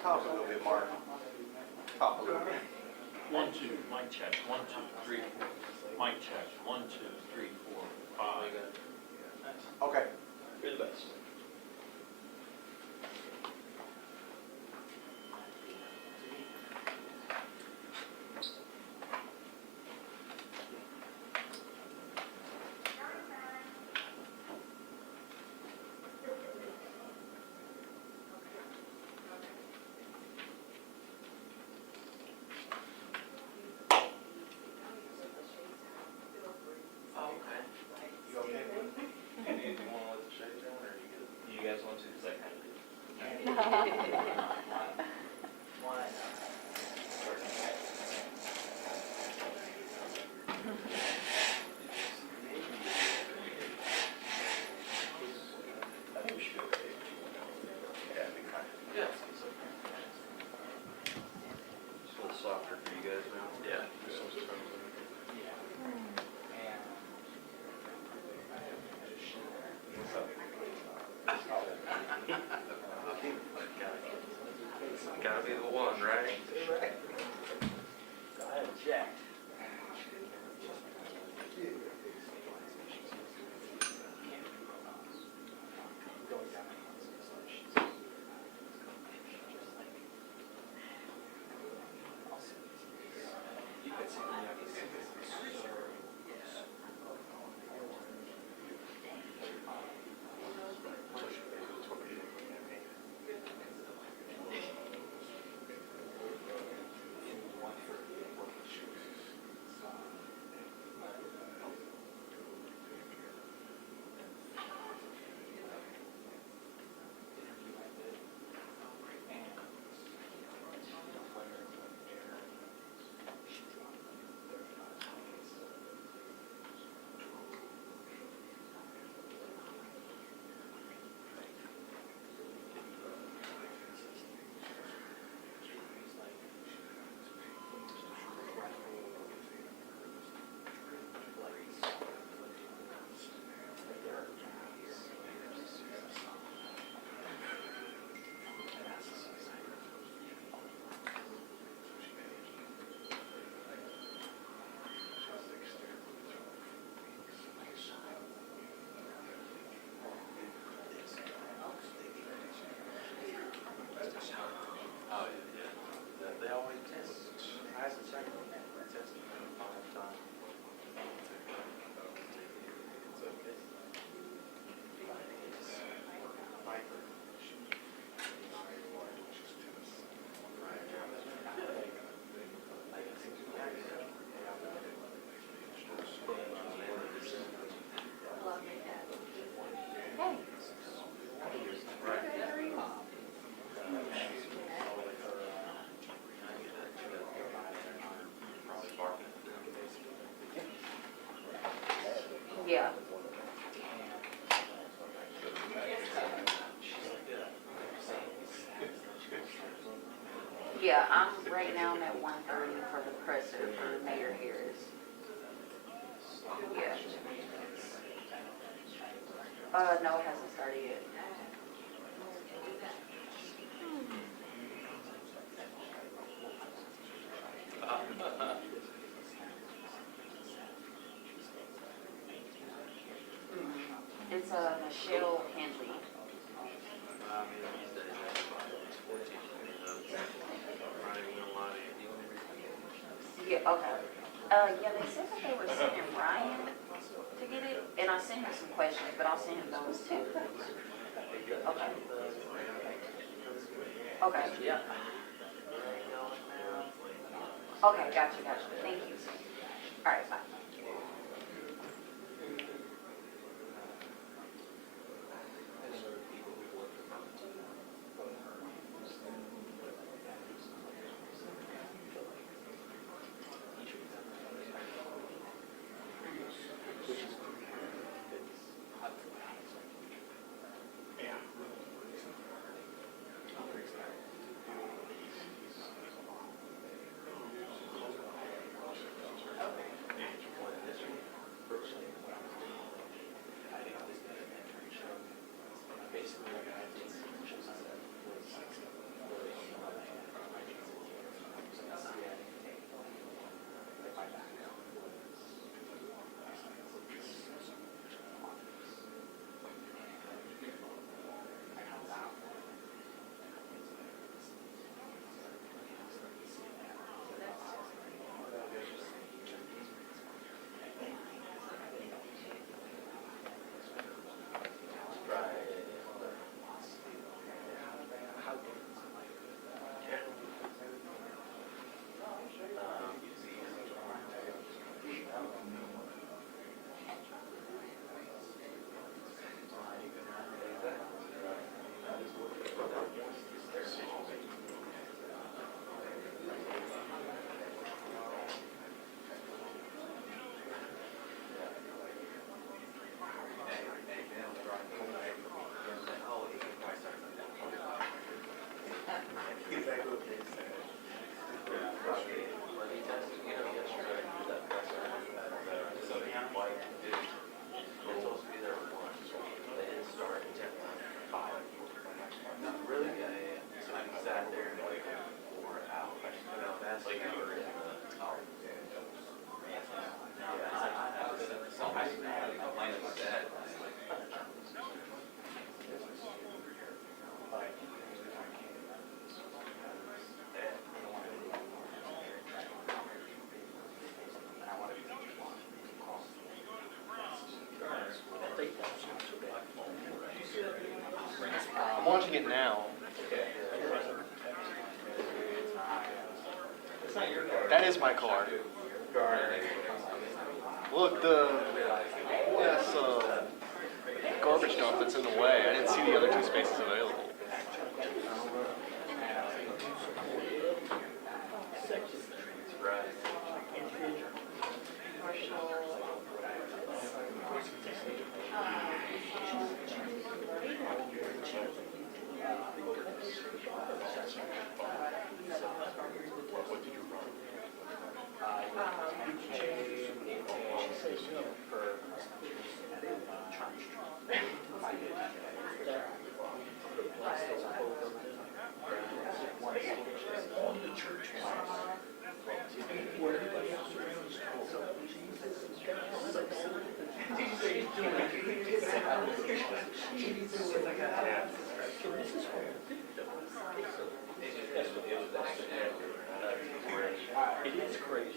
Talk a little bit, Mark. Talk a little bit. 1, 2, mic check. 1, 2, 3, 4. Mic check. 1, 2, 3, 4, 5. Okay. You're the best. Softer for you guys now? Yeah. Gotta be the one, right? I am jacked. Yeah. Yeah, right now I'm at 1:30 for the presser for Mayor Harris. Yeah. No, it hasn't started yet. It's Michelle Henley. Yeah, okay. Yeah, they said that they were sending Ryan to get it, and I sent him some questions, but I'll send him those too. Okay. Okay. Yeah. Okay, gotcha. Thank you. All right, bye. using it now. That is my car. Look, the whole ass garbage dump that's in the way. I didn't see the other 2 spaces available. It is crazy.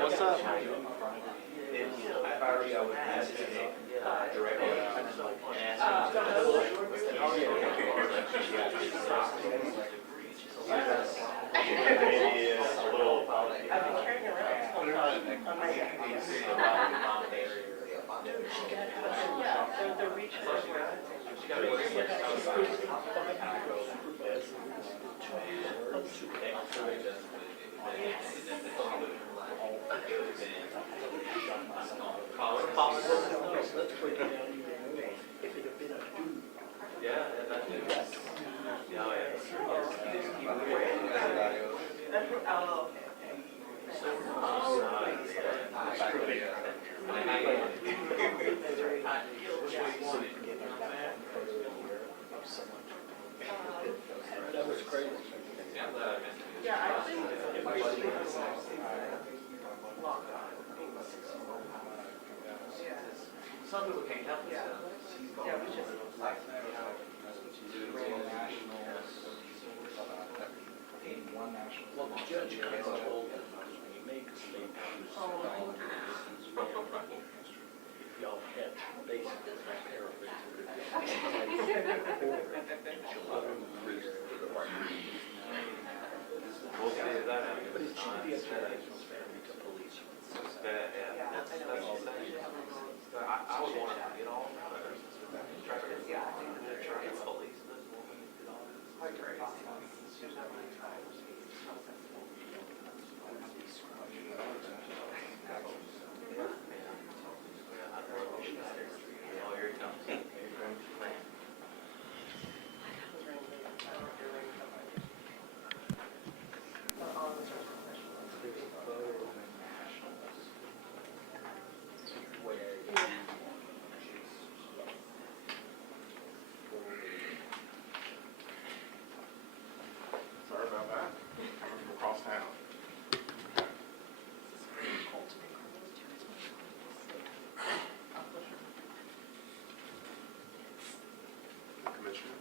What's up? That was crazy. Some people can't help themselves. Well, the judge kind of told them, when you make a statement, if y'all had basically but it should be a transparency to police. I would want to get all police. Sorry about that. I'm across town. Commissioner.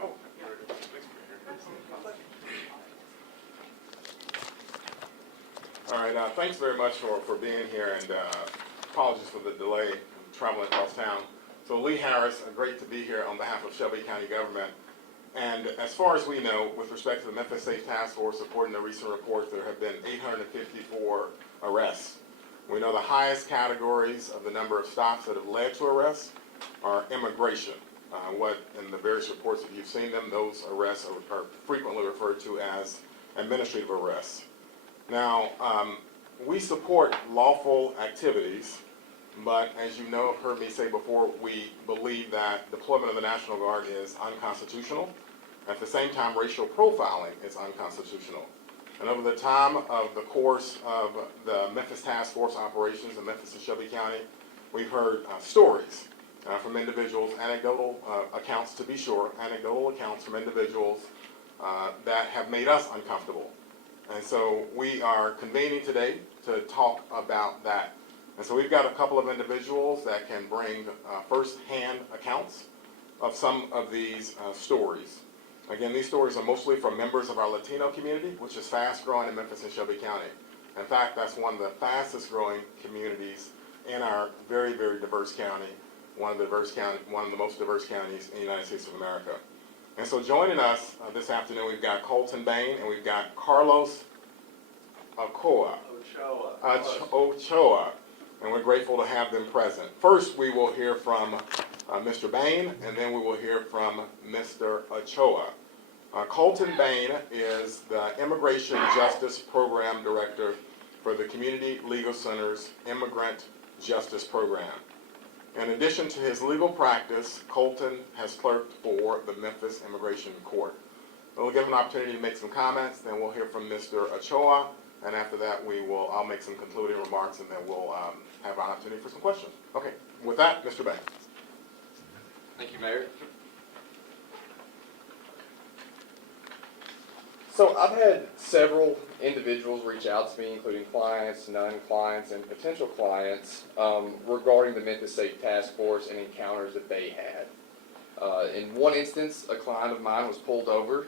Oh, very good. Thanks for being here. All right, thanks very much for being here, and apologies for the delay in traveling across town. So Lee Harris, great to be here on behalf of Shelby County government. And as far as we know, with respect to the Memphis Safe Task Force, according to recent reports, there have been 854 arrests. We know the highest categories of the number of stops that have led to arrests are immigration. What in the various reports, if you've seen them, those arrests are frequently referred to as administrative arrests. Now, we support lawful activities, but as you know, have heard me say before, we believe that deployment of the National Guard is unconstitutional. At the same time, racial profiling is unconstitutional. And over the time of the course of the Memphis Task Force operations in Memphis and Shelby County, we've heard stories from individuals, anecdotal accounts to be sure, anecdotal accounts from individuals that have made us uncomfortable. And so we are convening today to talk about that. And so we've got a couple of individuals that can bring first-hand accounts of some of these stories. Again, these stories are mostly from members of our Latino community, which is fast growing in Memphis and Shelby County. In fact, that's one of the fastest growing communities in our very, very diverse county, one of the most diverse counties in the United States of America. And so joining us this afternoon, we've got Colton Bain and we've got Carlos Ochoa, and we're grateful to have them present. First, we will hear from Mr. Bain, and then we will hear from Mr. Ochoa. Colton Bain is the Immigration Justice Program Director for the Community Legal Center's Immigrant Justice Program. In addition to his legal practice, Colton has clerked for the Memphis Immigration Court. We'll give him an opportunity to make some comments, then we'll hear from Mr. Ochoa, and after that I'll make some concluding remarks, and then we'll have an opportunity for some questions. Okay, with that, Mr. Bain. Thank you, Mayor. So I've had several individuals reach out to me, including clients, non-clients, and potential clients, regarding the Memphis Safe Task Force and encounters that they had. In one instance, a client of mine was pulled over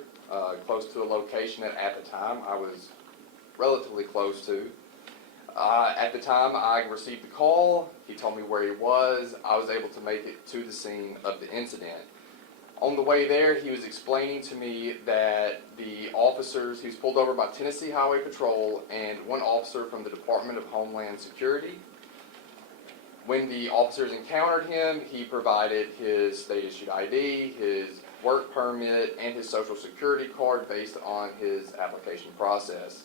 close to a location that at the time I was relatively close to. At the time I received the call, he told me where he was. I was able to make it to the scene of the incident. On the way there, he was explaining to me that the officers, he was pulled over by Tennessee Highway Patrol and one officer from the Department of Homeland Security. When the officers encountered him, he provided his state-issued ID, his work permit, and his social security card based on his application process.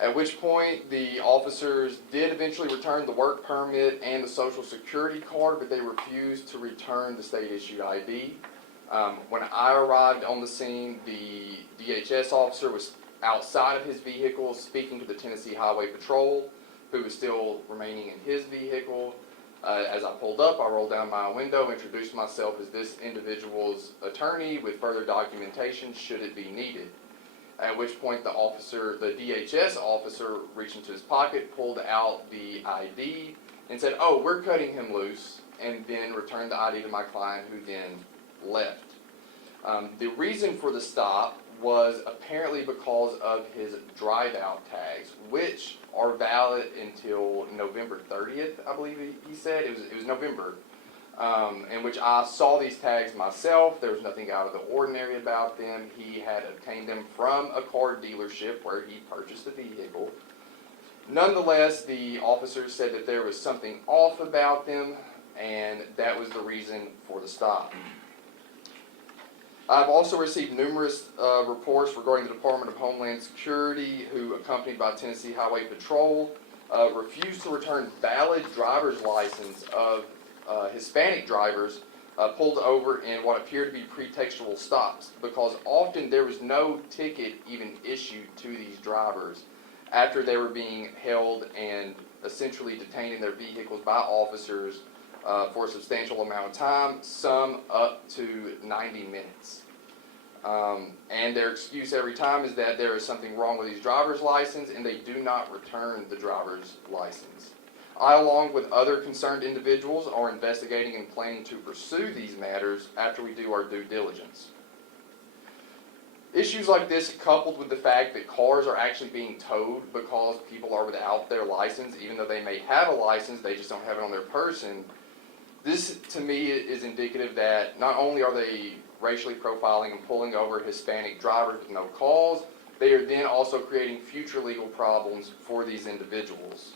At which point, the officers did eventually return the work permit and the social security card, but they refused to return the state-issued ID. When I arrived on the scene, the DHS officer was outside of his vehicle speaking to the Tennessee Highway Patrol, who was still remaining in his vehicle. As I pulled up, I rolled down my window, introduced myself as this individual's attorney with further documentation should it be needed. At which point the DHS officer reached into his pocket, pulled out the ID, and said, "Oh, we're cutting him loose," and then returned the ID to my client, who then left. The reason for the stop was apparently because of his drive-out tags, which are valid until November 30th, I believe he said. It was November. In which I saw these tags myself. There was nothing out of the ordinary about them. He had obtained them from a car dealership where he purchased the vehicle. Nonetheless, the officers said that there was something off about them, and that was the reason for the stop. I've also received numerous reports regarding the Department of Homeland Security, who, accompanied by Tennessee Highway Patrol, refused to return valid driver's license of Hispanic drivers pulled over in what appear to be pretextual stops, because often there was no ticket even issued to these drivers after they were being held and essentially detained in their vehicles by officers for a substantial amount of time, some up to 90 minutes. And their excuse every time is that there is something wrong with these driver's license, and they do not return the driver's license. I, along with other concerned individuals, are investigating and planning to pursue these matters after we do our due diligence. Issues like this, coupled with the fact that cars are actually being towed because people are without their license, even though they may have a license, they just don't have it on their person. This, to me, is indicative that not only are they racially profiling and pulling over Hispanic drivers with no cause, they are then also creating future legal problems for these individuals.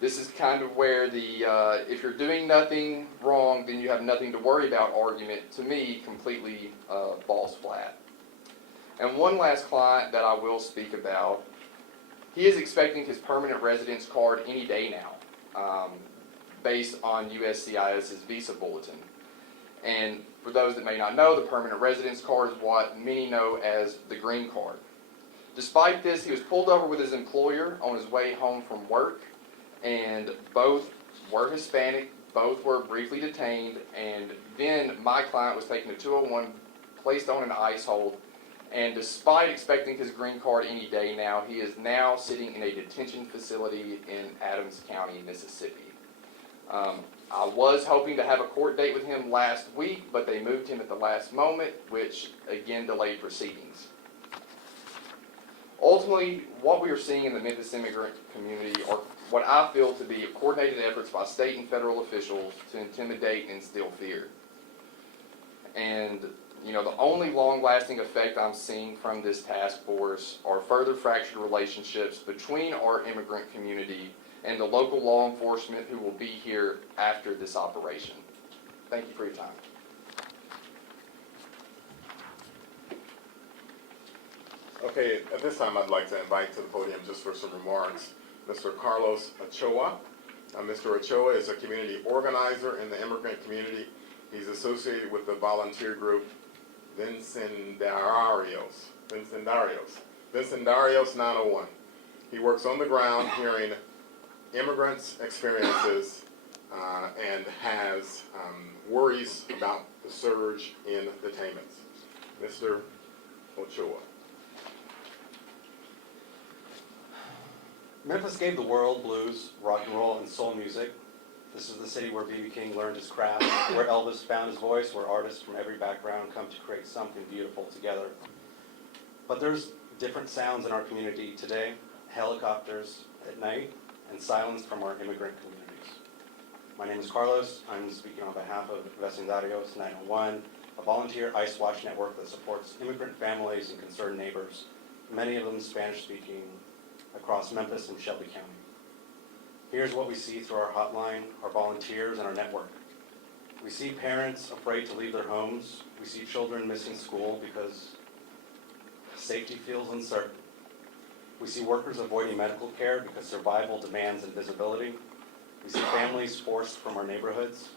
This is kind of where the, if you're doing nothing wrong, then you have nothing to worry about argument, to me, completely falls flat. And one last client that I will speak about, he is expecting his permanent residence card any day now, based on USCIS's visa bulletin. And for those that may not know, the permanent residence card is what many know as the green card. Despite this, he was pulled over with his employer on his way home from work, and both were Hispanic, both were briefly detained, and then my client was taken to 201, placed on an ICE hold, and despite expecting his green card any day now, he is now sitting in a detention facility in Adams County, Mississippi. I was hoping to have a court date with him last week, but they moved him at the last moment, which again delayed proceedings. Ultimately, what we are seeing in the Memphis immigrant community are what I feel to be coordinated efforts by state and federal officials to intimidate and instill fear. And, you know, the only long-lasting effect I'm seeing from this task force are further fractured relationships between our immigrant community and the local law enforcement who will be here after this operation. Thank you for your time. Okay, at this time, I'd like to invite to the podium just for some remarks, Mr. Carlos Ochoa. Mr. Ochoa is a community organizer in the immigrant community. He's associated with the volunteer group Vecindarios 901. He works on the ground hearing immigrants' experiences and has worries about the surge in detainments. Mr. Ochoa. Memphis gave the world blues, rock and roll, and soul music. This is the city where B.B. King learned his craft, where Elvis found his voice, where artists from every background come to create something beautiful together. But there's different sounds in our community today, helicopters at night, and silence from our immigrant communities. My name is Carlos. I'm speaking on behalf of Vecindarios 901, a volunteer ICE Watch network that supports immigrant families and concerned neighbors, many of them Spanish-speaking, across Memphis and Shelby County. Here's what we see through our hotline, our volunteers, and our network. We see parents afraid to leave their homes. We see children missing school because safety feels uncertain. We see workers avoiding medical care because survival demands invisibility. We see families forced from our neighborhoods.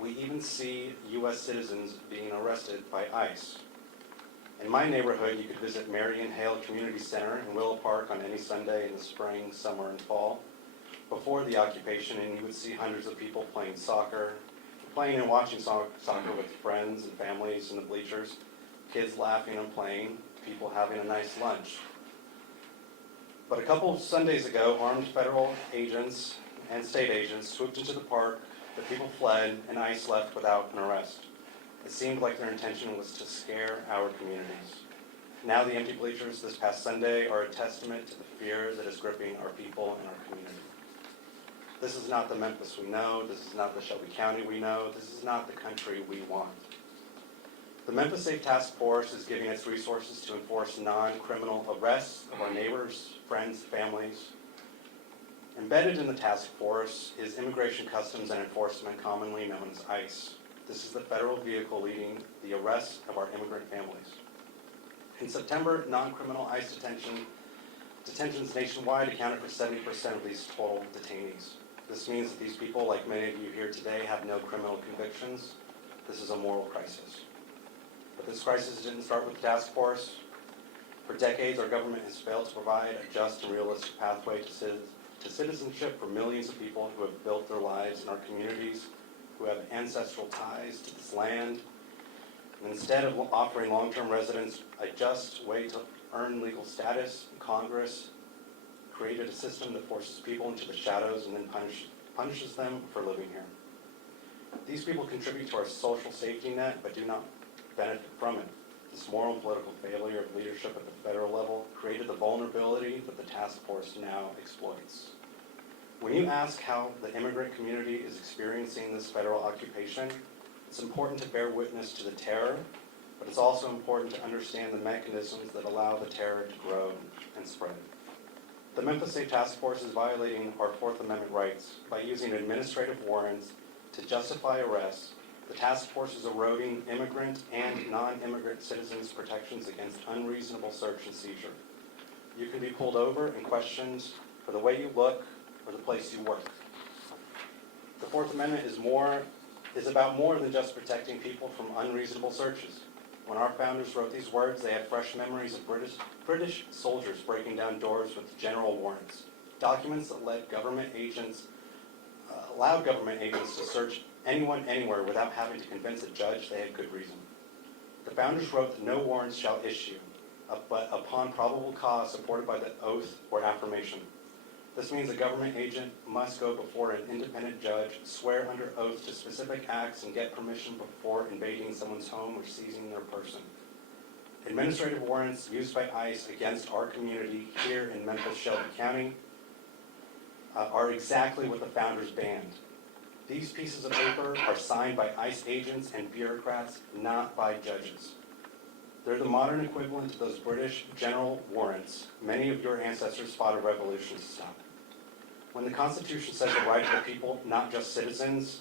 We even see U.S. citizens being arrested by ICE. In my neighborhood, you could visit Marion Hale Community Center in Willow Park on any Sunday in the spring, summer, and fall before the occupation, and you would see hundreds of people playing soccer, playing and watching soccer with friends and families in the bleachers, kids laughing and playing, people having a nice lunch. But a couple of Sundays ago, armed federal agents and state agents swooped into the park, the people fled, and ICE left without an arrest. It seemed like their intention was to scare our communities. Now the empty bleachers this past Sunday are a testament to the fear that is gripping our people and our community. This is not the Memphis we know. This is not the Shelby County we know. This is not the country we want. The Memphis Safe Task Force is giving its resources to enforce non-criminal arrests of our neighbors, friends, families. Embedded in the task force is Immigration Customs and Enforcement, commonly known as ICE. This is the federal vehicle leading the arrest of our immigrant families. In September, non-criminal ICE detentions nationwide accounted for 70% of these total detainees. This means that these people, like many of you here today, have no criminal convictions. This is a moral crisis. But this crisis didn't start with the task force. For decades, our government has failed to provide a just and realistic pathway to citizenship for millions of people who have built their lives in our communities, who have ancestral ties to this land. And instead of offering long-term residents a just way to earn legal status, Congress created a system that forces people into the shadows and then punishes them for living here. These people contribute to our social safety net, but do not benefit from it. This moral and political failure of leadership at the federal level created the vulnerability that the task force now exploits. When you ask how the immigrant community is experiencing this federal occupation, it's important to bear witness to the terror, but it's also important to understand the mechanisms that allow the terror to grow and spread. The Memphis Safe Task Force is violating our Fourth Amendment rights by using administrative warrants to justify arrests. The task force is eroding immigrant and non-immigrant citizens' protections against unreasonable search and seizure. You can be pulled over and questioned for the way you look or the place you work. The Fourth Amendment is about more than just protecting people from unreasonable searches. When our founders wrote these words, they had fresh memories of British soldiers breaking down doors with general warrants, documents that allowed government agents to search anyone anywhere without having to convince a judge they had good reason. The founders wrote that no warrants shall issue, but upon probable cause supported by the oath or affirmation. This means a government agent must go before an independent judge, swear under oath to specific acts, and get permission before invading someone's home or seizing their person. Administrative warrants used by ICE against our community here in Memphis, Shelby County are exactly what the founders banned. These pieces of paper are signed by ICE agents and bureaucrats, not by judges. They're the modern equivalent to those British general warrants many of your ancestors fought a revolution to stop. When the Constitution says the right of the people, not just citizens,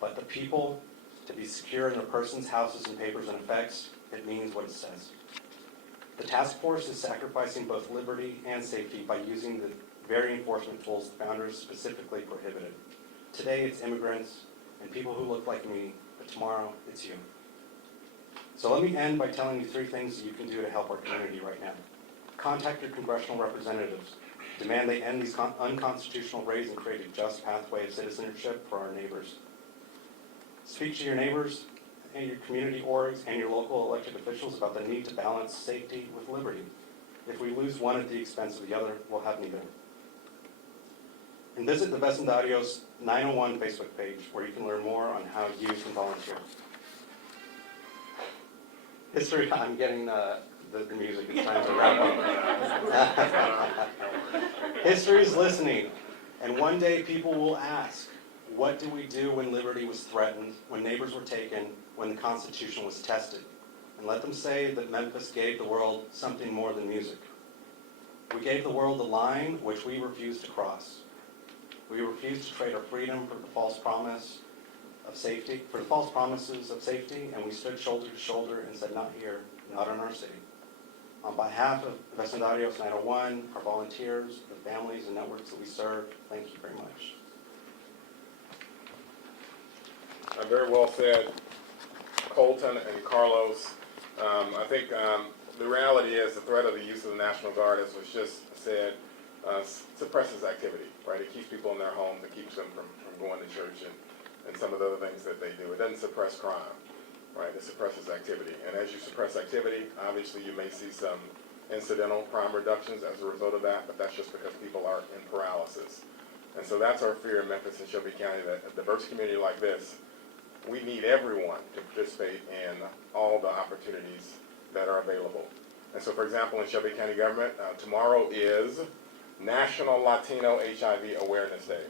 but the people, to be secure in their persons, houses, and papers and effects, it means what it says. The task force is sacrificing both liberty and safety by using the very enforcement tools the founders specifically prohibited. Today it's immigrants and people who look like me, but tomorrow it's you. So let me end by telling you 3 things you can do to help our community right now. Contact your congressional representatives. Demand they end these unconstitutional raids and create a just pathway of citizenship for our neighbors. Speak to your neighbors and your community orgs and your local elected officials about the need to balance safety with liberty. If we lose one at the expense of the other, we'll have neither. And visit the Vecindarios 901 Facebook page where you can learn more on how you can volunteer. History, I'm getting the music, it's time to wrap up. History is listening, and one day people will ask, what do we do when liberty was threatened, when neighbors were taken, when the Constitution was tested? And let them say that Memphis gave the world something more than music. We gave the world the line which we refused to cross. We refused to trade our freedom for the false promise of safety, for the false promises of safety, and we stood shoulder to shoulder and said, not here, not in our city. On behalf of Vecindarios 901, our volunteers, the families and networks that we serve, thank you very much. Very well said, Colton and Carlos. I think the reality is the threat of the use of the National Guard, as was just said, suppresses activity, right? It keeps people in their homes, it keeps them from going to church and some of the other things that they do. It doesn't suppress crime, right? It suppresses activity. And as you suppress activity, obviously you may see some incidental crime reductions as a result of that, but that's just because people are in paralysis. And so that's our fear in Memphis and Shelby County, that a diverse community like this, we need everyone to participate in all the opportunities that are available. And so, for example, in Shelby County government, tomorrow is National Latino HIV Awareness Day.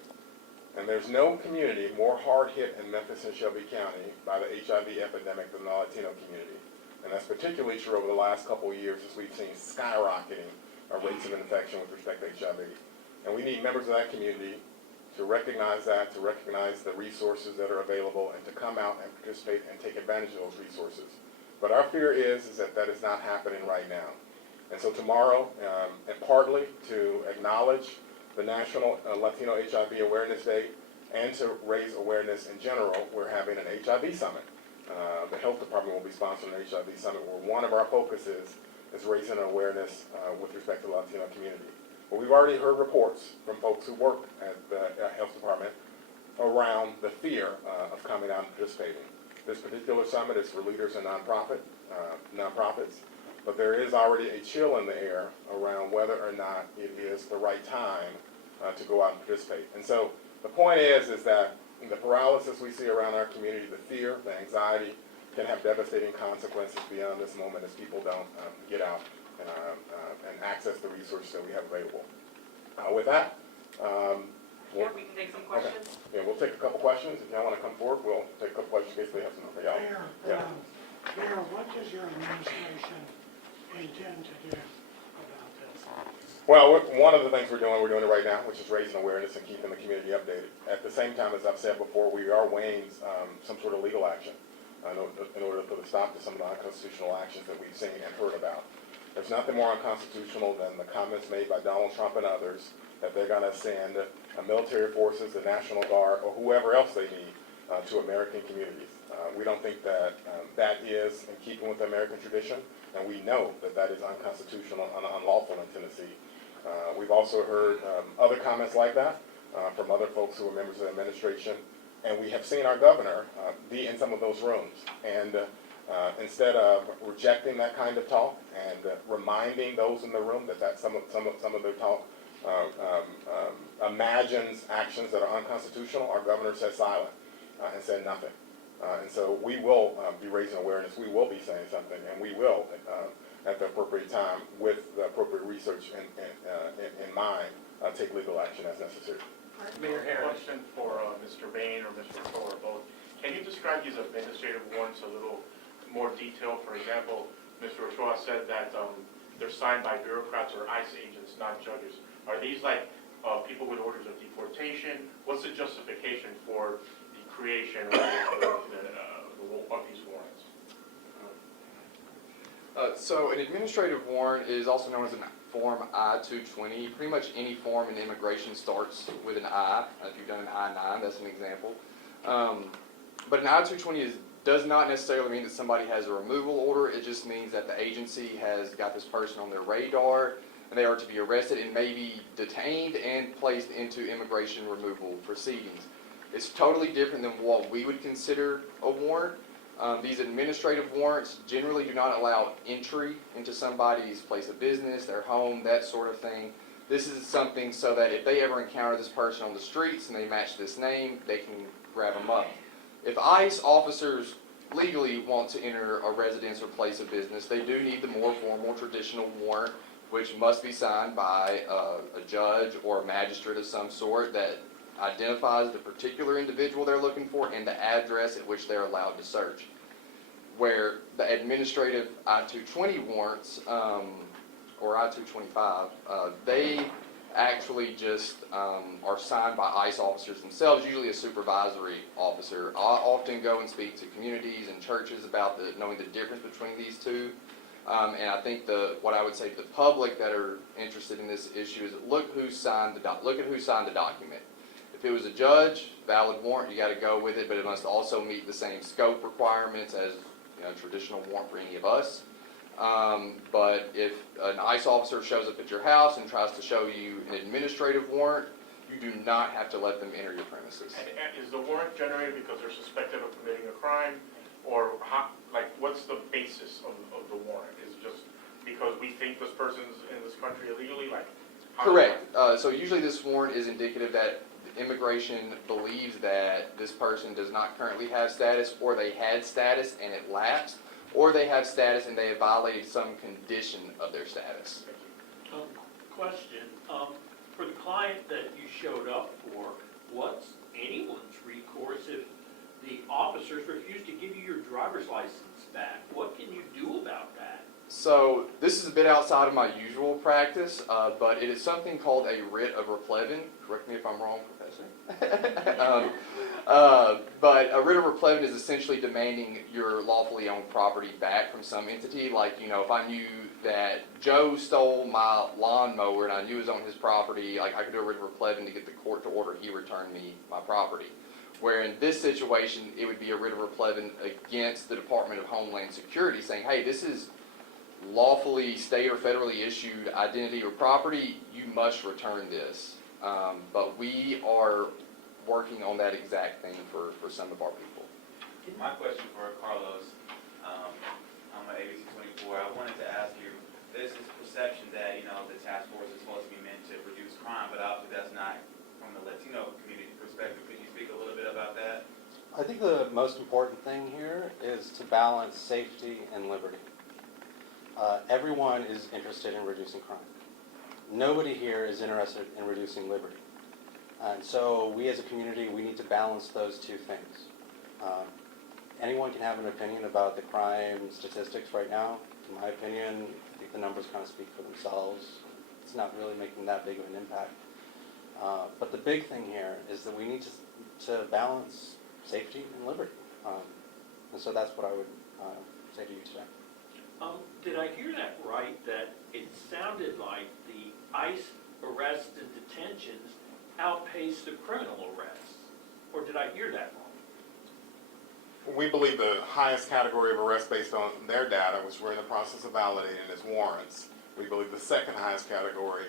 And there's no community more hard hit in Memphis and Shelby County by the HIV epidemic than the Latino community. And that's particularly true over the last couple of years as we've seen skyrocketing rates of infection with respect to HIV. And we need members of that community to recognize that, to recognize the resources that are available, and to come out and participate and take advantage of those resources. But our fear is that that is not happening right now. And so tomorrow, and partly to acknowledge the National Latino HIV Awareness Day and to raise awareness in general, we're having an HIV summit. The health department will be sponsoring an HIV summit where one of our focuses is raising awareness with respect to the Latino community. But we've already heard reports from folks who work at the health department around the fear of coming out and participating. This particular summit is for leaders and nonprofits, but there is already a chill in the air around whether or not it is the right time to go out and participate. And so the point is that the paralysis we see around our community, the fear, the anxiety, can have devastating consequences beyond this moment as people don't get out and access the resources that we have available. With that, Yeah, we can take some questions. yeah, we'll take a couple questions. If y'all want to come forward, we'll take a couple questions in case they have some for y'all. Mayor, what does your administration intend to do about this? Well, one of the things we're doing it right now, which is raising awareness and keeping the community updated. At the same time, as I've said before, we are weighing some sort of legal action in order to put a stop to some of the unconstitutional actions that we've seen and heard about. There's nothing more unconstitutional than the comments made by Donald Trump and others that they're going to send military forces, the National Guard, or whoever else they need to American communities. We don't think that that is in keeping with the American tradition, and we know that that is unconstitutional and unlawful in Tennessee. We've also heard other comments like that from other folks who are members of the administration, and we have seen our governor be in some of those rooms. And instead of rejecting that kind of talk and reminding those in the room that some of their talk imagines actions that are unconstitutional, our governor said silent and said nothing. And so we will be raising awareness, we will be saying something, and we will, at the appropriate time, with the appropriate research in mind, take legal action as necessary. Mayor Harris. Question for Mr. Bain or Mr. Crowe or both. Can you describe these administrative warrants a little more detail? For example, Mr. Ochoa said that they're signed by bureaucrats or ICE agents, not judges. Are these like people with orders of deportation? What's the justification for the creation of these warrants? So an administrative warrant is also known as a Form I-220. Pretty much any form in immigration starts with an I. If you've done an I-9, that's an example. But an I-220 does not necessarily mean that somebody has a removal order. It just means that the agency has got this person on their radar, and they are to be arrested and maybe detained and placed into immigration removal proceedings. It's totally different than what we would consider a warrant. These administrative warrants generally do not allow entry into somebody's place of business, their home, that sort of thing. This is something so that if they ever encounter this person on the streets and they match this name, they can grab them up. If ICE officers legally want to enter a residence or place of business, they do need the more formal traditional warrant, which must be signed by a judge or a magistrate of some sort that identifies the particular individual they're looking for and the address at which they're allowed to search. Where the administrative I-220 warrants, or I-225, they actually just are signed by ICE officers themselves, usually a supervisory officer. I often go and speak to communities and churches about knowing the difference between these two. And I think what I would say to the public that are interested in this issue is look at who signed the document. If it was a judge, valid warrant, you got to go with it, but it must also meet the same scope requirements as a traditional warrant for any of us. But if an ICE officer shows up at your house and tries to show you an administrative warrant, you do not have to let them enter your premises. And is the warrant generated because they're suspected of committing a crime? Or what's the basis of the warrant? Is it just because we think this person's in this country illegally? Correct. So usually this warrant is indicative that immigration believes that this person does not currently have status, or they had status and it lapsed, or they have status and they have violated some condition of their status. Question, for the client that you showed up for, what's anyone's recourse if the officers refuse to give you your driver's license back? What can you do about that? So this is a bit outside of my usual practice, but it is something called a writ of replevin. Correct me if I'm wrong, Professor. But a writ of replevin is essentially demanding your lawfully owned property back from some entity. Like, if I knew that Joe stole my lawnmower and I knew it was on his property, I could do a writ of replevin to get the court to order he return me my property. Where in this situation, it would be a writ of replevin against the Department of Homeland Security saying, hey, this is lawfully state or federally issued identity or property, you must return this. But we are working on that exact thing for some of our people. My question for Carlos, I'm an ABC 24. I wanted to ask you, there's this perception that, the task force is supposed to be meant to reduce crime, but obviously that's not from the Latino community perspective. Could you speak a little bit about that? I think the most important thing here is to balance safety and liberty. Everyone is interested in reducing crime. Nobody here is interested in reducing liberty. And so we as a community, we need to balance those two things. Anyone can have an opinion about the crime statistics right now. In my opinion, I think the numbers kind of speak for themselves. It's not really making that big of an impact. But the big thing here is that we need to balance safety and liberty. And so that's what I would say to you today. Did I hear that right, that it sounded like the ICE arrests and detentions outpaced the criminal arrests? Or did I hear that wrong? We believe the highest category of arrest based on their data, which we're in the process of validating, is warrants. We believe the second highest category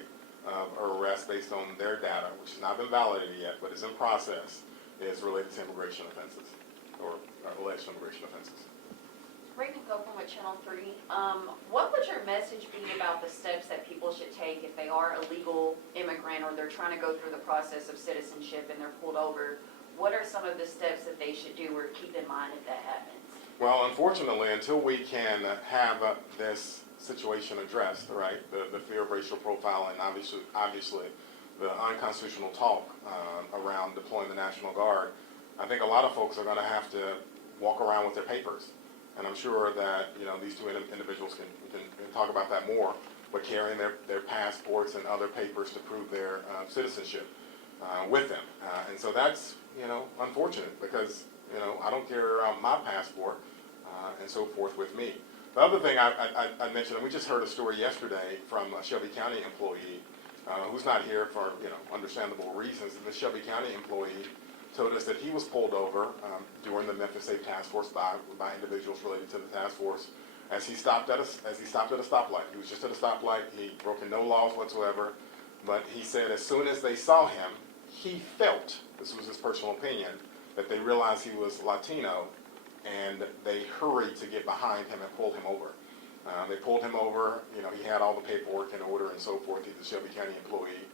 of arrest based on their data, which has not been validated yet, but is in process, is related to immigration offenses, or alleged immigration offenses. Where do you go from a with Channel 3. What would your message be about the steps that people should take if they are a legal immigrant or they're trying to go through the process of citizenship and they're pulled over? What are some of the steps that they should do or keep in mind if that happens? Well, unfortunately, until we can have this situation addressed, right, the fear of racial profiling, obviously the unconstitutional talk around deploying the National Guard, I think a lot of folks are going to have to walk around with their papers. And I'm sure that, you know, these two individuals can talk about that more, but carrying their passports and other papers to prove their citizenship with them. And so that's, you know, unfortunate because, you know, I don't carry around my passport and so forth with me. The other thing I mentioned, and we just heard a story yesterday from a Shelby County employee who's not here for, you know, understandable reasons. And the Shelby County employee told us that he was pulled over during the Memphis Safe Task Force by individuals related to the task force as he stopped at a stoplight. He was just at a stoplight. He broke no laws whatsoever. But he said as soon as they saw him, he felt, this was his personal opinion, that they realized he was Latino, and they hurried to get behind him and pulled him over. They pulled him over. You know, he had all the paperwork in order and so forth. He's a Shelby County employee,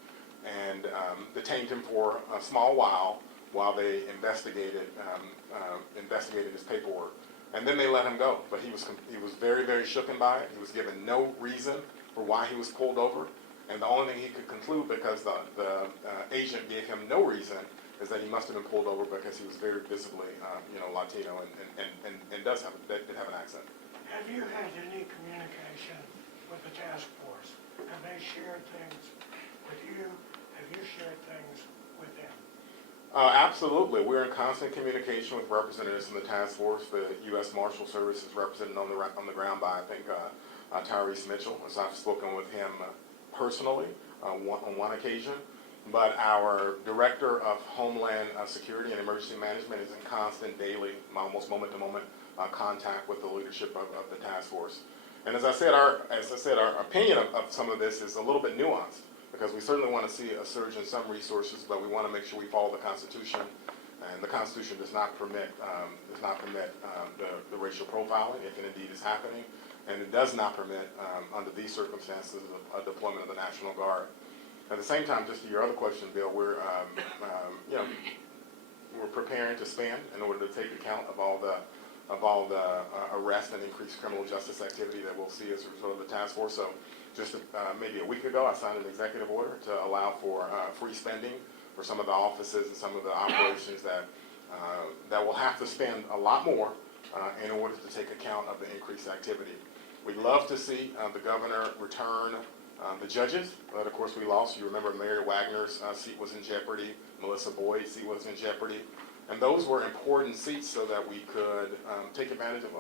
and detained him for a small while they investigated his paperwork, and then they let him go. But he was very, very shooken by it. He was given no reason for why he was pulled over, and the only thing he could conclude, because the agent gave him no reason, is that he must have been pulled over because he was very visibly, you know, Latino and did have an accent. Have you had any communication with the task force? Have they shared things with you? Have you shared things with them? Absolutely. We're in constant communication with representatives from the task force. The U.S. Marshal Service is represented on the ground by, I think, Tyrese Mitchell, as I've spoken with him personally on one occasion. But our Director of Homeland Security and Emergency Management is in constant, daily, almost moment-to-moment contact with the leadership of the task force. And as I said, our opinion of some of this is a little bit nuanced, because we certainly want to see a surge in some resources, but we want to make sure we follow the Constitution, and the Constitution does not permit the racial profiling, if it indeed is happening, and it does not permit, under these circumstances, a deployment of the National Guard. At the same time, just to your other question, Bill, we're preparing to spend in order to take account of all the arrest and increased criminal justice activity that we'll see as a result of the task force. So just maybe a week ago, I signed an executive order to allow for free spending for some of the offices and some of the operations that will have to spend a lot more in order to take account of the increased activity. We'd love to see the governor return the judges, but of course we lost. You remember Mary Wagner's seat was in jeopardy, Melissa Boyd's seat was in jeopardy, and those were important seats so that we could take advantage of,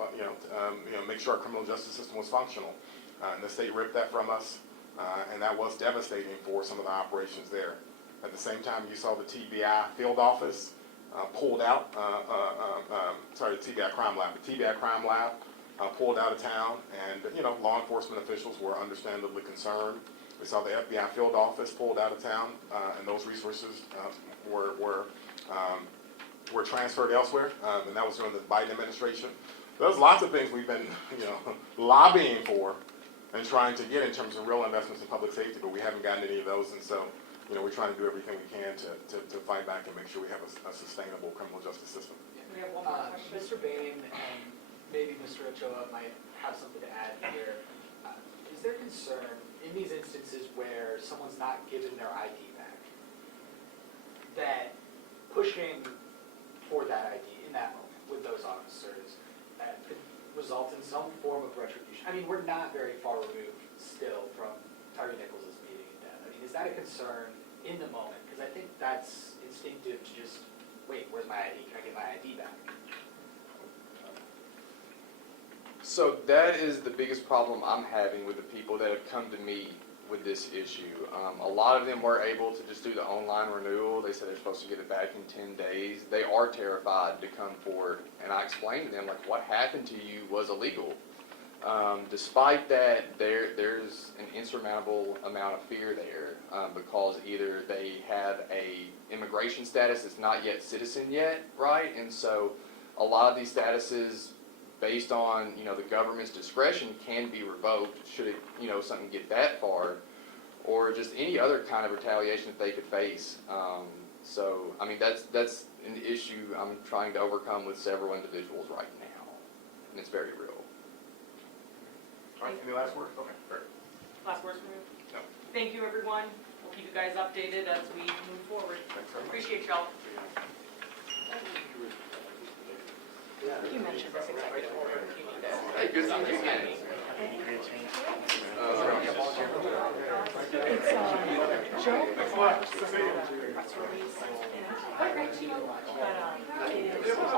make sure our criminal justice system was functional. And the state ripped that from us, and that was devastating for some of the operations there. At the same time, you saw the TBI field office pulled out, the TBI crime lab, pulled out of town, and you know, law enforcement officials were understandably concerned. We saw the FBI field office pulled out of town, and those resources were transferred elsewhere, and that was during the Biden administration. There's lots of things we've been, lobbying for and trying to get in terms of real investments in public safety, but we haven't gotten any of those, and so, we're trying to do everything we can to fight back and make sure we have a sustainable criminal justice system. We have one more question. Mr. Bain and maybe Mr. Ochoa might have something to add here. Is there concern in these instances where someone's not given their ID back, that pushing for that ID in that moment with those officers could result in some form of retribution? I mean, we're not very far removed still from Tyree Nichols' beating and death. I mean, is that a concern in the moment? Because I think that's instinctive to just, wait, where's my ID? Can I get my ID back? So that is the biggest problem I'm having with the people that have come to me with this issue. A lot of them were able to just do the online renewal. They said they're supposed to get it back in 10 days. They are terrified to come forward. And I explained to them, like, what happened to you was illegal. Despite that, there's an insurmountable amount of fear there because either they have a immigration status that's not yet citizen yet, right? And so a lot of these statuses based on, the government's discretion, can be revoked should it, something get that far, or just any other kind of retaliation that they could face. So, I mean, that's an issue I'm trying to overcome with several individuals right now, and it's very real. All right, any last words? Okay, great. Last words from you? No. Thank you, everyone. We'll keep you guys updated as we move forward. Thanks very much. Appreciate y'all. You mentioned this executive order. Hey, good seeing you again. Thanks a lot. Good to see you. Press release. But, it is